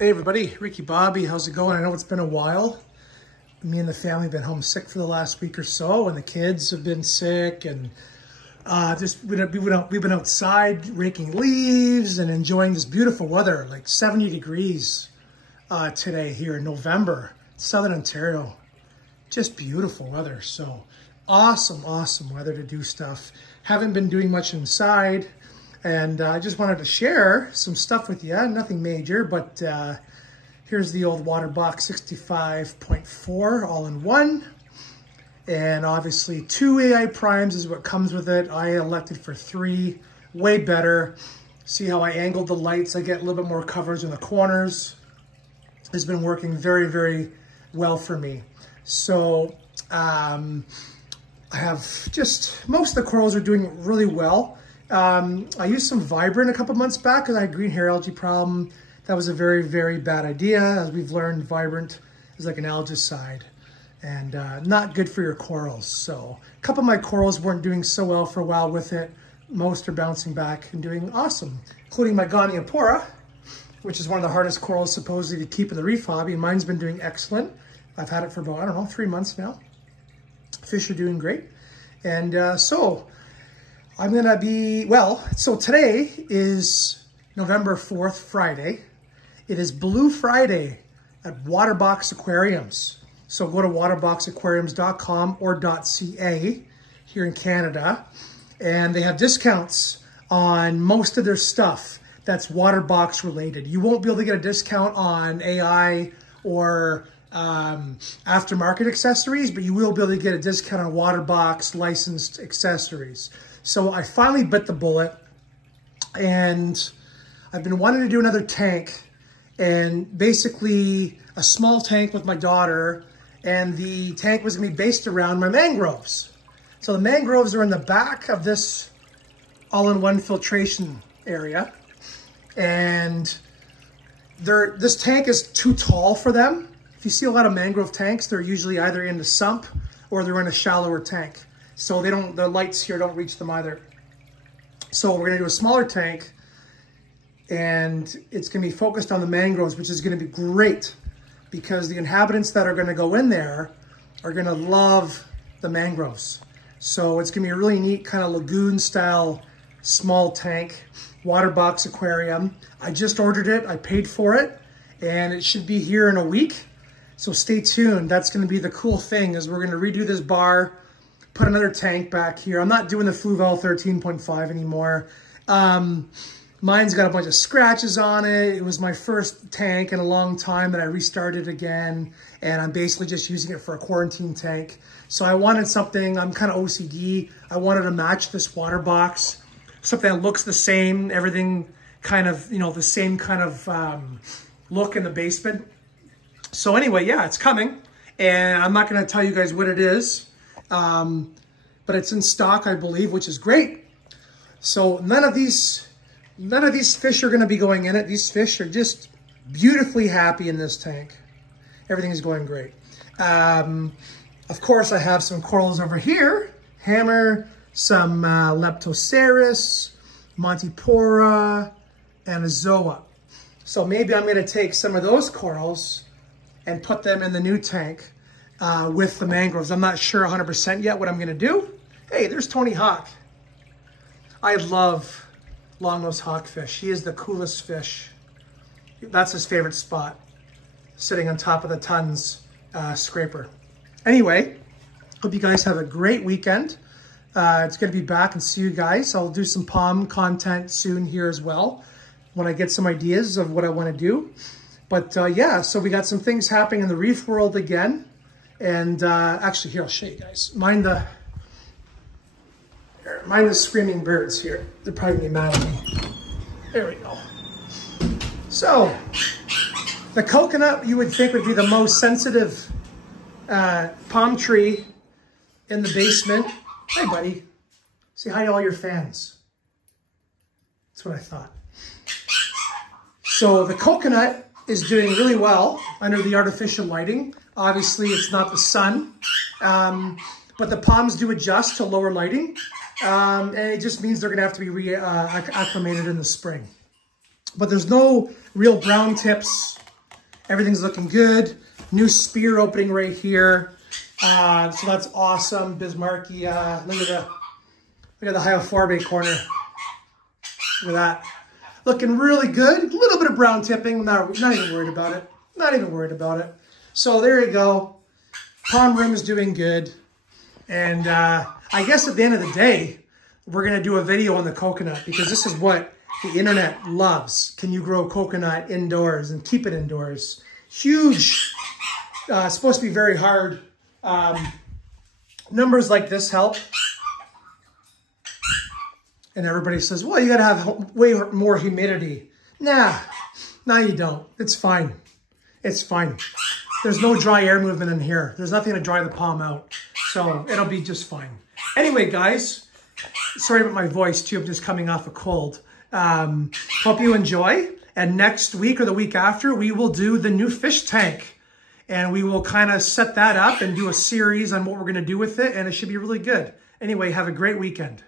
Hey everybody, Ricky Bobby, how's it going? I know it's been a while. Me and the family have been homesick for the last week or so, and the kids have been sick, and we've been outside raking leaves and enjoying this beautiful weather, like 70 degrees today here in November, Southern Ontario. Just beautiful weather, so awesome weather to do stuff. Haven't been doing much inside. And I just wanted to share some stuff with you. Nothing major, but here's the old Waterbox 65.4 all-in-one. And obviously 2 AI primes is what comes with it. I elected for 3, way better. See how I angled the lights? I get a little bit more coverage in the corners. It's been working very, very well for me. So I have most of the corals are doing really well. I used some Vibrant a couple months back because I had green hair algae problem. That was a very, very bad idea. As we've learned, Vibrant is like an algicide and not good for your corals. So a couple of my corals weren't doing so well for a while with it. Most are bouncing back and doing awesome, including my Goniopora, which is one of the hardest corals supposedly to keep in the reef hobby. And mine's been doing excellent. I've had it for about, I don't know, 3 months now. Fish are doing great. And so I'm gonna be, so today is November 4th, Friday. It is Blue Friday at Waterbox Aquariums. So go to waterboxaquariums.com or .ca here in Canada. And they have discounts on most of their stuff that's Waterbox related. You won't be able to get a discount on AI or aftermarket accessories, but you will be able to get a discount on Waterbox licensed accessories. So I finally bit the bullet, and I've been wanting to do another tank, and basically a small tank with my daughter, and the tank was gonna be based around my mangroves. So the mangroves are in the back of this all-in-one filtration area, and this tank is too tall for them. If you see a lot of mangrove tanks, they're usually either in the sump or they're in a shallower tank. So the lights here don't reach them either. So we're gonna do a smaller tank, and it's gonna be focused on the mangroves, which is gonna be great because the inhabitants that are gonna go in there are gonna love the mangroves. So it's gonna be a really neat kind of lagoon style small tank, Waterbox aquarium. I just ordered it, I paid for it, and it should be here in a week. So stay tuned. That's gonna be the cool thing, is we're gonna redo this bar, put another tank back here. I'm not doing the Fluval 13.5 anymore. Mine's got a bunch of scratches on it. It was my first tank in a long time that I restarted again, and I'm basically just using it for a quarantine tank. So I wanted something, I'm kind of OCD. I wanted to match this Waterbox, something that looks the same, everything kind of, the same kind of look in the basement. So anyway, yeah, it's coming, and I'm not gonna tell you guys what it is. But it's in stock, I believe, which is great. So none of these fish are going to be going in it. These fish are just beautifully happy in this tank. Everything is going great. Of course, I have some corals over here. Hammer, some Leptoceras, Montipora, and Azoa. So maybe I'm going to take some of those corals and put them in the new tank with the mangroves. I'm not sure 100% yet what I'm gonna do. Hey, there's Tony Hawk. I love longnose hawkfish. He is the coolest fish. That's his favorite spot, sitting on top of the tons scraper. Anyway, hope you guys have a great weekend. It's good to be back and see you guys. I'll do some palm content soon here as well when I get some ideas of what I wanna do. But yeah, so we got some things happening in the reef world again. And actually, here, I'll show you guys. Mind the screaming birds here. They're probably gonna be mad at me. There we go. So, the coconut, you would think, would be the most sensitive palm tree in the basement. Hey, buddy. Say hi to all your fans. That's what I thought. So, the coconut is doing really well under the artificial lighting. Obviously, it's not the sun, but the palms do adjust to lower lighting, and it just means they're gonna have to be acclimated in the spring. But there's no real brown tips Everything's looking good. New spear opening right here. So that's awesome. Bismarcky, look at the Hyophorbe corner. Look at that. Looking really good. A little bit of brown tipping. Not even worried about it. Not even worried about it. So there you go. Pond room is doing good. And I guess at the end of the day, we're going to do a video on the coconut because this is what the internet loves. Can you grow coconut indoors and keep it indoors? Huge. It's supposed to be very hard. Numbers like this help. And everybody says, well, you got to have way more humidity. Nah, you don't. It's fine. It's fine. There's no dry air movement in here. There's nothing to dry the palm out. So it'll be just fine. Anyway, guys, sorry about my voice too. I'm just coming off a cold. Hope you enjoy. And next week or the week after, we will do the new fish tank. And we will kind of set that up and do a series on what we're going to do with it. And it should be really good. Anyway, have a great weekend.